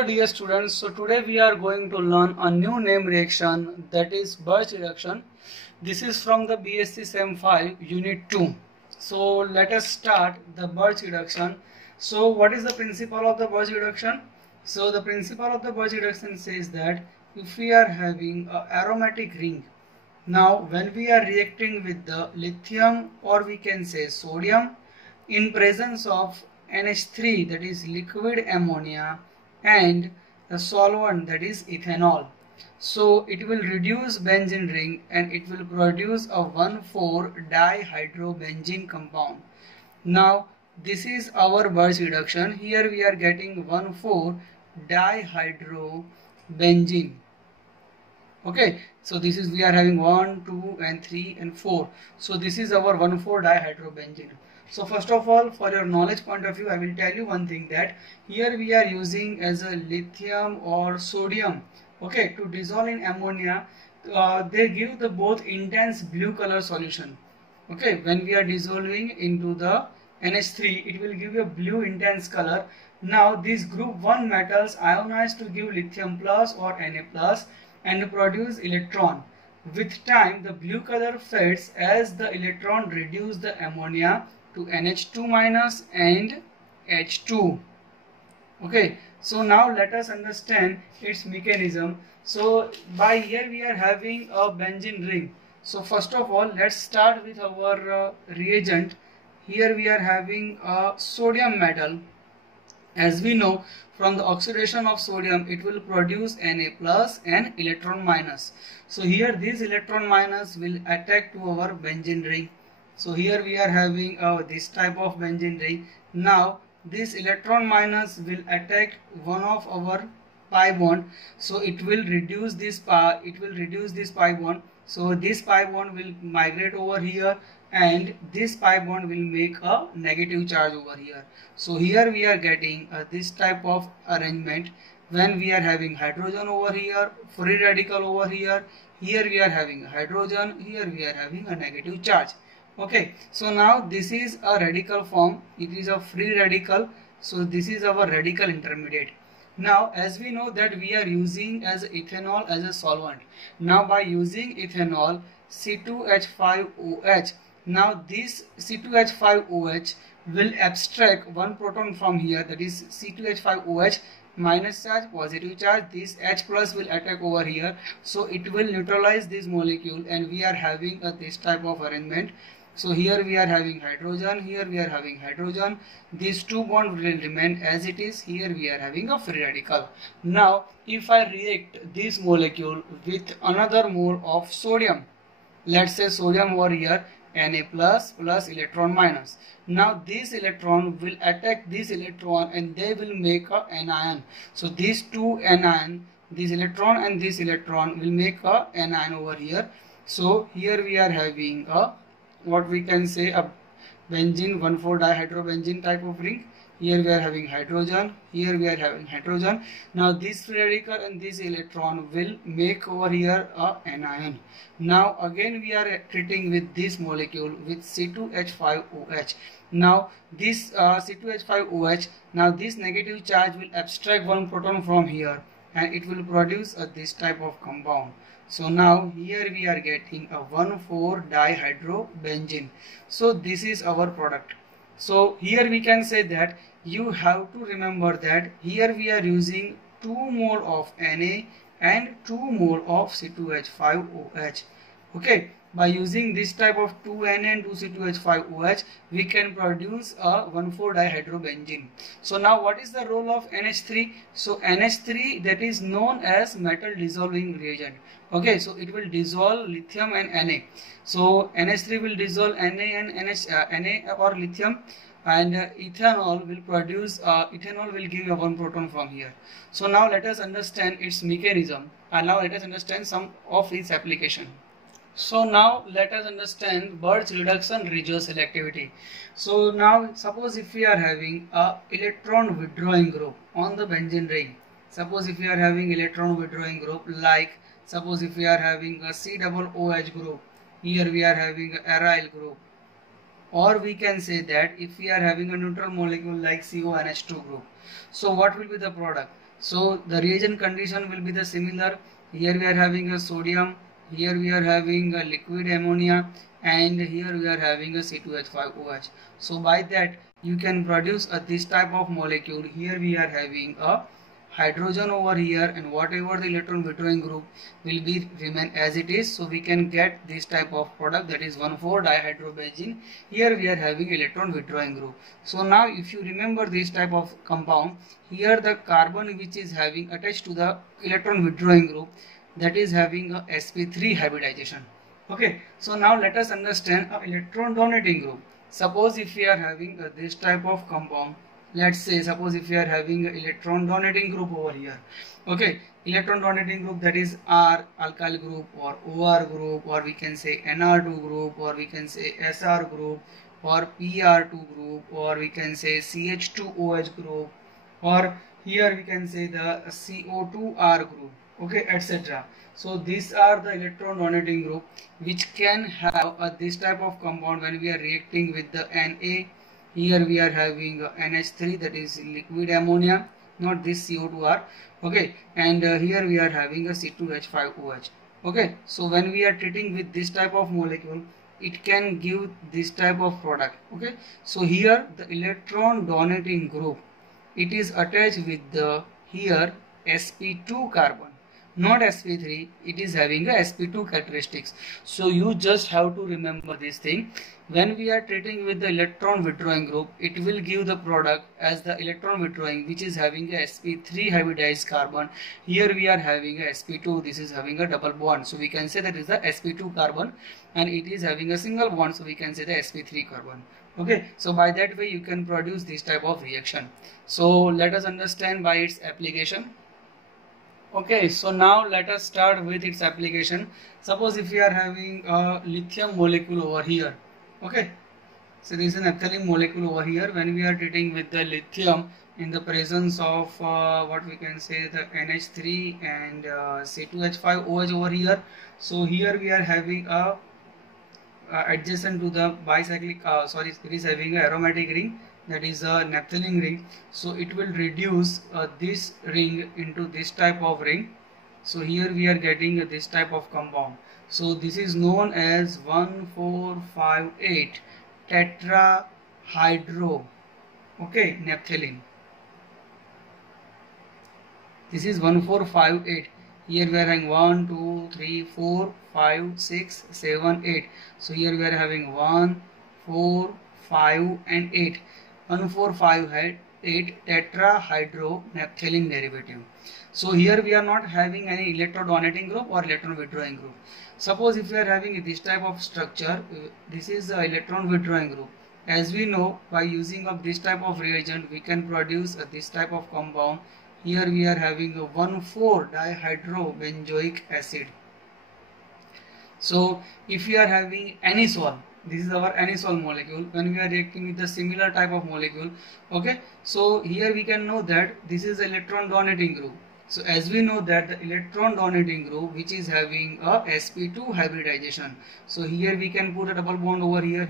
Hello dear students, so today we are going to learn a new name reaction, that is Birch reaction. This is from the BSc Sem 5 Unit 2. So let us start the Birch reaction. So what is the principle of the Birch reaction? So the principle of the Birch reaction says that if we are having an aromatic ring, now when we are reacting with the lithium or we can say sodium in presence of NH3, that is liquid ammonia, and the solvent, that is ethanol, so it will reduce benzene ring and it will produce a 1,4-dihydrobenzene compound. Now this is our Birch reduction. Here we are getting 1,4-dihydrobenzene. Okay, so this is, we are having 1, 2 and 3 and 4. So this is our 1,4-dihydrobenzene. So first of all, for your knowledge point of view, I will tell you one thing, that here we are using as a lithium or sodium, okay, to dissolve in ammonia. They give the both intense blue color solution. Okay, when we are dissolving into the NH3, it will give a blue intense color. Now these group 1 metals ionize to give lithium plus or Na plus and produce electron. With time, the blue color fades as the electron reduce the ammonia to NH2 minus and H2. Okay, so now let us understand its mechanism. So by here we are having a benzene ring. So first of all, let's start with our reagent. Here we are having a sodium metal. As we know, from the oxidation of sodium, it will produce Na plus and electron minus. So here this electron minus will attack to our benzene ring. So here we are having this type of benzene ring. Now this electron minus will attack one of our pi bond. So it will reduce this pi. Bond. So this pi bond will migrate over here, and this pi bond will make a negative charge over here. So here we are getting this type of arrangement. When we are having hydrogen over here, free radical over here. Here we are having hydrogen. Here we are having a negative charge. Okay, so now this is a radical form. It is a free radical. So this is our radical intermediate. Now as we know that we are using as ethanol as a solvent. Now by using ethanol, C2H5OH. Now this C2H5OH will abstract one proton from here, that is C2H5OH minus charge, positive charge. This H plus will attack over here, so it will neutralize this molecule, and we are having this type of arrangement. So here we are having hydrogen, here we are having hydrogen. These two bonds will remain as it is. Here we are having a free radical. Now if I react this molecule with another mole of sodium, let's say sodium over here, Na plus plus electron minus. Now this electron will attack this electron and they will make a anion. So these two anion, this electron and this electron will make a anion over here. So here we are having a, what we can say, a benzene 1,4-dihydrobenzene type of ring. Here we are having hydrogen, here we are having hydrogen. Now this free radical and this electron will make over here a anion. Now again we are treating with this molecule with C2H5OH. Now this C2H5OH, now this negative charge will abstract one proton from here and it will produce this type of compound. So now here we are getting a 1,4-dihydrobenzene. So this is our product. So here we can say that you have to remember that here we are using 2 mole of Na and 2 mole of C2H5OH. Okay, by using this type of 2 Na and 2 C2H5OH, we can produce a 1,4-dihydrobenzene. So now what is the role of NH3? So NH3, that is known as metal dissolving reagent. Okay, so it will dissolve lithium and Na. So NH3 will dissolve Na and Na or lithium, and ethanol will produce, ethanol will give you one proton from here. So now let us understand its mechanism, and now let us understand some of its application. So now let us understand Birch reduction regioselectivity. So now suppose if we are having a electron withdrawing group on the benzene ring. Suppose if we are having electron withdrawing group, like suppose if we are having a C-double-OH group, here we are having a aryl group, or we can say that if we are having a neutral molecule like CONH2 group. So what will be the product? So the reagent condition will be the similar. Here we are having a sodium, here we are having a liquid ammonia, and here we are having a C2H5OH. So by that you can produce this type of molecule. Here we are having a hydrogen over here, and whatever the electron withdrawing group will be remain as it is. So we can get this type of product, that is 1,4-dihydrobenzene. Here we are having electron withdrawing group. So now if you remember this type of compound, here the carbon which is having attached to the electron withdrawing group, that is having a sp3 hybridization. Okay, so now let us understand electron donating group. Suppose if we are having this type of compound, let's say suppose if we are having electron donating group over here. Okay, electron donating group, that is R alkyl group or OR group, or we can say NR2 group, or we can say SR group, or PR2 group, or we can say CH2OH group, or here we can say the CO2R group, okay, etc. So these are the electron donating group which can have this type of compound when we are reacting with the Na. Here we are having NH3, that is liquid ammonia, not this CO2R, okay, and here we are having a C2H5OH. Okay, so when we are treating with this type of molecule, it can give this type of product. Okay, so here the electron donating group, it is attached with the here sp2 carbon, not sp3. It is having a sp2 characteristics. So you just have to remember this thing. When we are treating with the electron withdrawing group, it will give the product as the electron withdrawing, which is having a sp3 hybridized carbon. Here we are having a sp2, this is having a double bond, so we can say that is the sp2 carbon, and it is having a single bond, so we can say the sp3 carbon. Okay, so by that way you can produce this type of reaction. So let us understand by its application. Okay, so now let us start with its application. Suppose if we are having a lithium molecule over here. Okay, so this is an naphthalene molecule over here. When we are treating with the lithium in the presence of what we can say the NH3 and C2H5OH over here. So here we are having a adjacent to the bicyclic, it is having a aromatic ring, that is a naphthalene ring. So it will reduce this ring into this type of ring. So here we are getting this type of compound. So this is known as 1,4,5,8 tetrahydro, okay, naphthalene. This is 1,4,5,8. Here we are having 1, 2, 3, 4, 5, 6, 7, 8. So here we are having 1, 4, 5 and 8. 1,4,5,8 tetrahydronaphthalene derivative. So here we are not having any electrodonating group or electron withdrawing group. Suppose if we are having this type of structure, this is the electron withdrawing group. As we know, by using of this type of reagent, we can produce this type of compound. Here we are having a 1,4-dihydrobenzoic acid. So if we are having anisole, this is our anisole molecule. When we are reacting with the similar type of molecule, okay, so here we can know that this is electron donating group. So as we know that the electron donating group which is having a sp2 hybridization, so here we can put a double bond over here,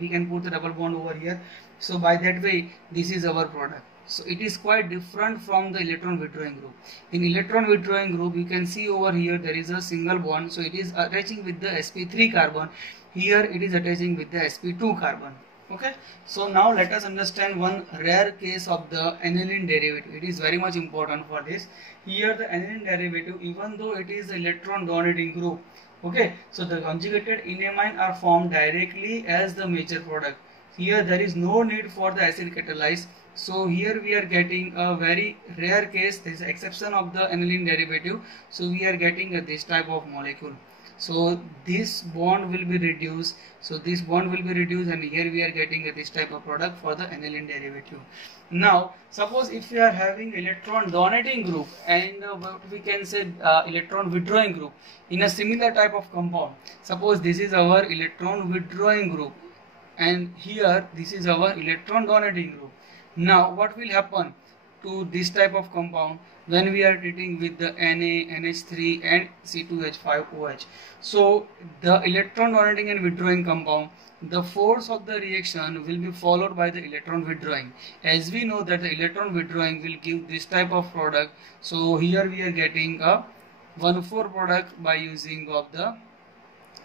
we can put the double bond over here. So by that way this is our product. So it is quite different from the electron withdrawing group. In electron withdrawing group, you can see over here there is a single bond, so it is attaching with the sp3 carbon. Here it is attaching with the sp2 carbon. Okay, so now let us understand one rare case of the aniline derivative. It is very much important for this. Here the aniline derivative, even though it is electron donating group, okay, so the conjugated enamine are formed directly as the major product. Here there is no need for the acid catalyze. So here we are getting a very rare case. There is an exception of the aniline derivative. So we are getting this type of molecule. So this bond will be reduced. So this bond will be reduced, and here we are getting this type of product for the aniline derivative. Now suppose if we are having electron donating group and what we can say electron withdrawing group in a similar type of compound. Suppose this is our electron withdrawing group, and here this is our electron donating group. Now what will happen to this type of compound when we are treating with the Na, NH3 and C2H5OH? So the electron donating and withdrawing compound, the force of the reaction will be followed by the electron withdrawing. As we know that the electron withdrawing will give this type of product. So here we are getting a 1,4 product by using of the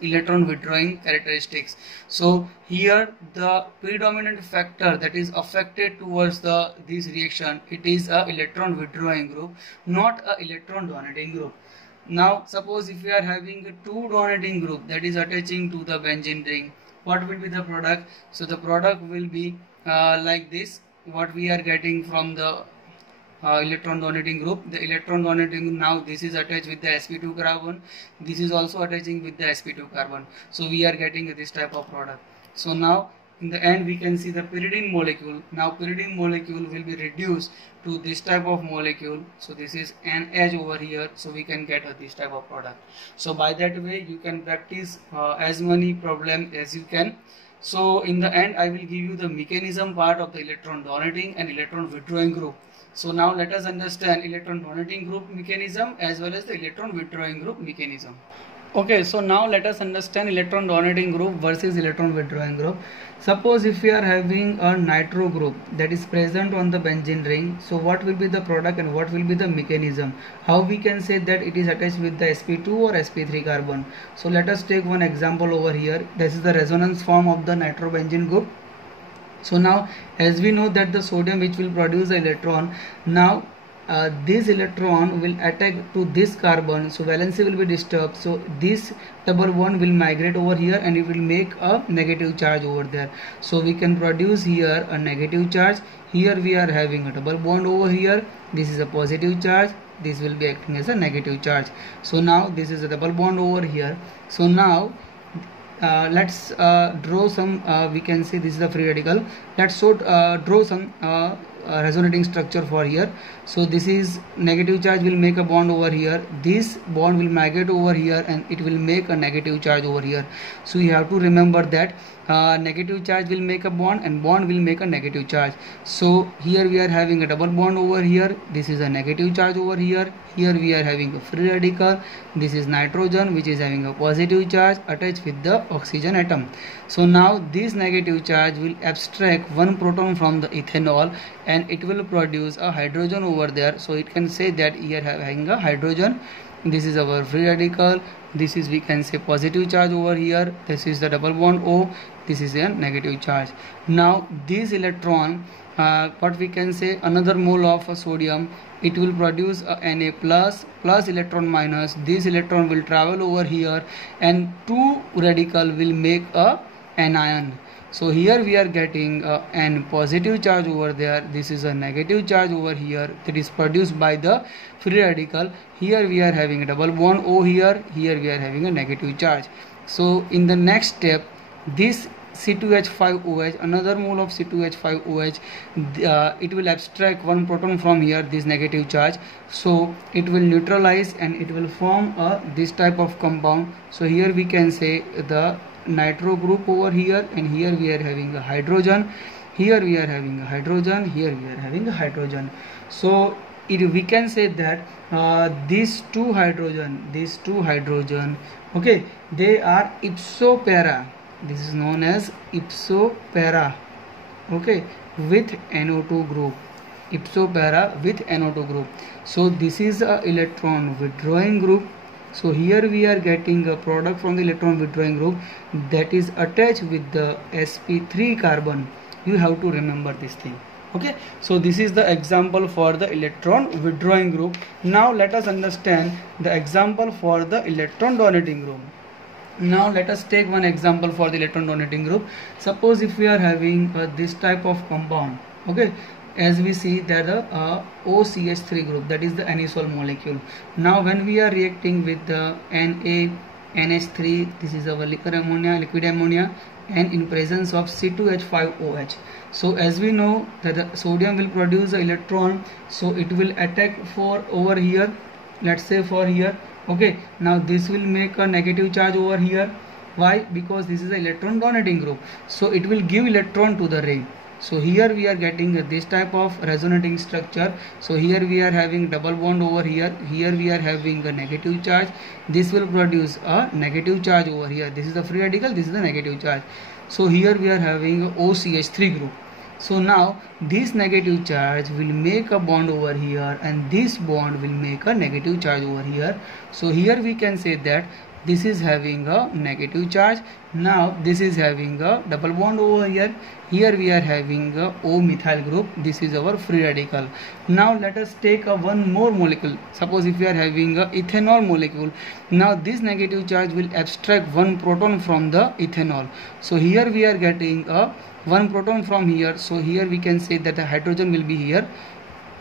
electron withdrawing characteristics. So here the predominant factor that is affected towards this reaction, it is a electron withdrawing group, not a electron donating group. Now suppose if we are having a 2 donating group that is attaching to the benzene ring, what will be the product? So the product will be like this, what we are getting from the electron donating group. The electron donating, now this is attached with the sp2 carbon, this is also attaching with the sp2 carbon, so we are getting this type of product. So now in the end we can see the pyridine molecule. Now pyridine molecule will be reduced to this type of molecule, so this is an H over here, so we can get this type of product. So by that way you can practice as many problem as you can. So in the end I will give you the mechanism part of the electron donating and electron withdrawing group. So now let us understand electron donating group mechanism as well as the electron withdrawing group mechanism. Okay, so now let us understand electron donating group versus electron withdrawing group. Suppose if we are having a nitro group that is present on the benzene ring, so what will be the product and what will be the mechanism? How we can say that it is attached with the sp2 or sp3 carbon? So let us take one example over here. This is the resonance form of the nitrobenzene group. So now as we know that the sodium which will produce the electron, now this electron will attack to this carbon, so valency will be disturbed, so this double bond will migrate over here and it will make a negative charge over there. So we can produce here a negative charge. Here we are having a double bond over here, this is a positive charge, this will be acting as a negative charge. So now this is a double bond over here. So now let's draw some, we can say this is the free radical. Let's draw some resonating structure for here. So this is negative charge will make a bond over here, this bond will migrate over here and it will make a negative charge over here. So you have to remember that negative charge will make a bond and bond will make a negative charge. So here we are having a double bond over here, this is a negative charge over here. Here we are having a free radical, this is nitrogen which is having a positive charge attached with the oxygen atom. So now this negative charge will abstract one proton from the ethanol and it will produce a hydrogen over there. So it can say that here having a hydrogen, this is our free radical, this is we can say positive charge over here, this is the double bond O, this is a negative charge. Now this electron, what we can say, another mole of sodium, it will produce a Na plus electron minus, this electron will travel over here and 2 radical will make a anion. So here we are getting an positive charge over there, this is a negative charge over here that is produced by the free radical. Here we are having a double bond O here, here we are having a negative charge. So in the next step, this C2H5OH, another mole of C2H5OH, it will abstract one proton from here, this negative charge. So it will neutralize and it will form this type of compound. So here we can say the nitro group over here, and here we are having a hydrogen, here we are having a hydrogen, here we are having a hydrogen. So we can say that these two hydrogen, okay, they are ipso para. This is known as ipso para, okay, with NO2 group, ipso para with NO2 group. So this is a electron withdrawing group. So here we are getting a product from the electron withdrawing group that is attached with the sp3 carbon. You have to remember this thing. Okay, so this is the example for the electron withdrawing group. Now let us understand the example for the electron donating group. Now let us take one example for the electron donating group. Suppose if we are having this type of compound, okay, as we see that the OCH3 group, that is the anisole molecule. Now when we are reacting with the NaNH3, this is our liquid ammonia, and in presence of C2H5OH. So as we know that the sodium will produce the electron, so it will attack for over here, let's say for here, okay. Now this will make a negative charge over here. Why? Because this is an electron donating group, so it will give electron to the ring. So here we are getting this type of resonating structure. So here we are having double bond over here, here we are having a negative charge, this will produce a negative charge over here, this is the free radical, this is the negative charge. So here we are having a OCH3 group. So now this negative charge will make a bond over here, and this bond will make a negative charge over here. So here we can say that this is having a negative charge. Now this is having a double bond over here. Here we are having a O methyl group. This is our free radical. Now let us take a one more molecule. Suppose if we are having a ethanol molecule. Now this negative charge will abstract one proton from the ethanol. So here we are getting a one proton from here. So here we can say that the hydrogen will be here.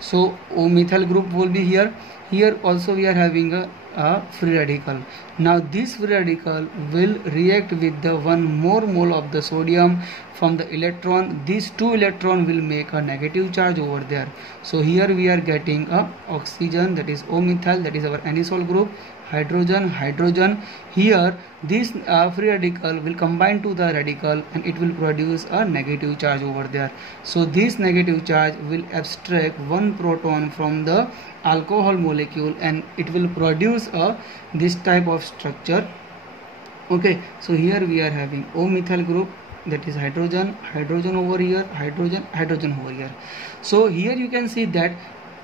So O methyl group will be here. Here also we are having a free radical. Now this free radical will react with the one more mole of the sodium from the electron. These two electron will make a negative charge over there. So here we are getting a oxygen, that is O methyl, that is our anisole group, hydrogen, hydrogen. Here this free radical will combine to the radical and it will produce a negative charge over there. So this negative charge will abstract one proton from the alcohol molecule and it will produce this type of structure. Okay, so here we are having O methyl group, that is hydrogen, hydrogen over here, hydrogen, hydrogen over here. So here you can see that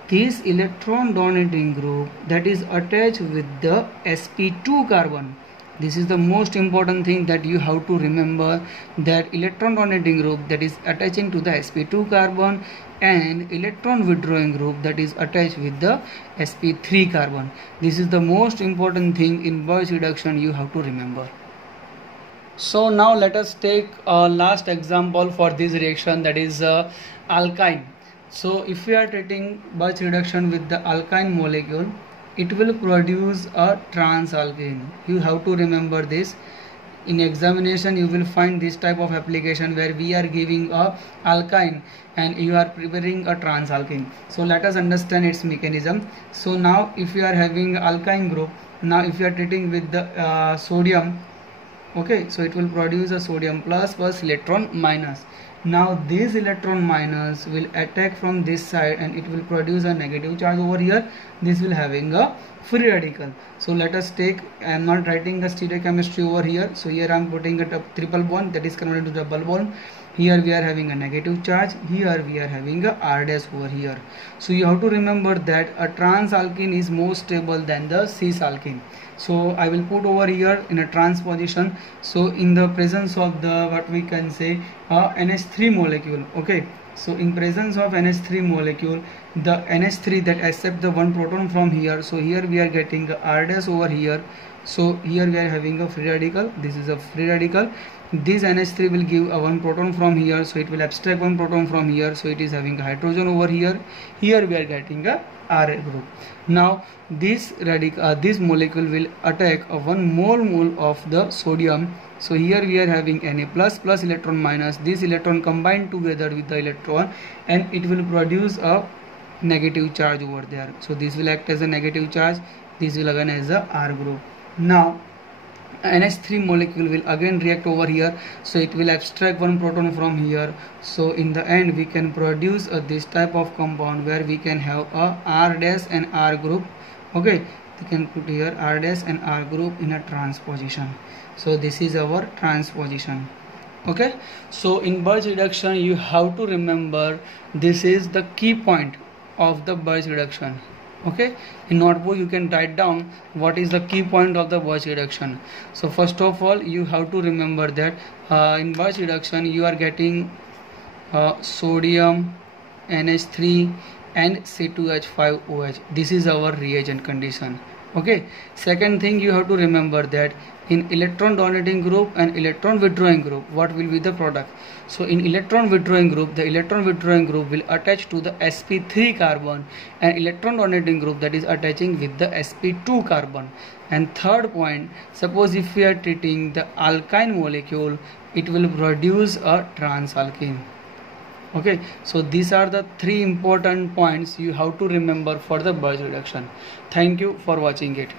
this electron donating group that is attached with the sp2 carbon. This is the most important thing that you have to remember, that electron donating group that is attaching to the sp2 carbon and electron withdrawing group that is attached with the sp3 carbon. This is the most important thing in Birch reduction you have to remember. So now let us take a last example for this reaction, that is alkyne. So if we are treating Birch reduction with the alkyne molecule, it will produce a transalkane. You have to remember this. In examination you will find this type of application where we are giving a alkyne and you are preparing a transalkane. So let us understand its mechanism. So now if you are having alkyne group, now if you are treating with the sodium, okay, so it will produce a sodium plus electron minus. Now this electron minus will attack from this side and it will produce a negative charge over here. This will having a free radical. So let us take, I am not writing the stereochemistry over here. So here I am putting a triple bond that is converted to double bond. Here we are having a negative charge. Here we are having a R dash over here. So you have to remember that a transalkane is more stable than the cis alkane. So I will put over here in a trans position. So in the presence of the what we can say NH3 molecule. Okay. So in presence of NH3 molecule, the NH3 that accept the one proton from here. So here we are getting R dash over here. So here we are having a free radical. This is a free radical. This NH3 will give a one proton from here. So it will abstract one proton from here. So it is having a hydrogen over here. Here we are getting a R group. Now this radical, this molecule will attack a one mole of the sodium. So here we are having Na plus electron minus. This electron combined together with the electron and it will produce a negative charge over there. So this will act as a negative charge. This will again as a R group. Now NH3 molecule will again react over here. So it will abstract one proton from here. So in the end we can produce this type of compound where we can have a R dash and R group. Okay, we can put here R dash and R group in a trans position. So this is our trans position. Okay, so in Birch reduction you have to remember this is the key point of the Birch reduction. Okay, in notebook you can write down what is the key point of the Birch reduction. So first of all you have to remember that in Birch reduction you are getting sodium, NH3 and C2H5OH. This is our reagent condition. Okay, second thing you have to remember that in electron donating group and electron withdrawing group, what will be the product? So in electron withdrawing group, the electron withdrawing group will attach to the sp3 carbon, and electron donating group that is attaching with the sp2 carbon. And third point, suppose if we are treating the alkyne molecule, it will produce a transalkane. Okay, so these are the three important points you have to remember for the Birch reduction. Thank you for watching it.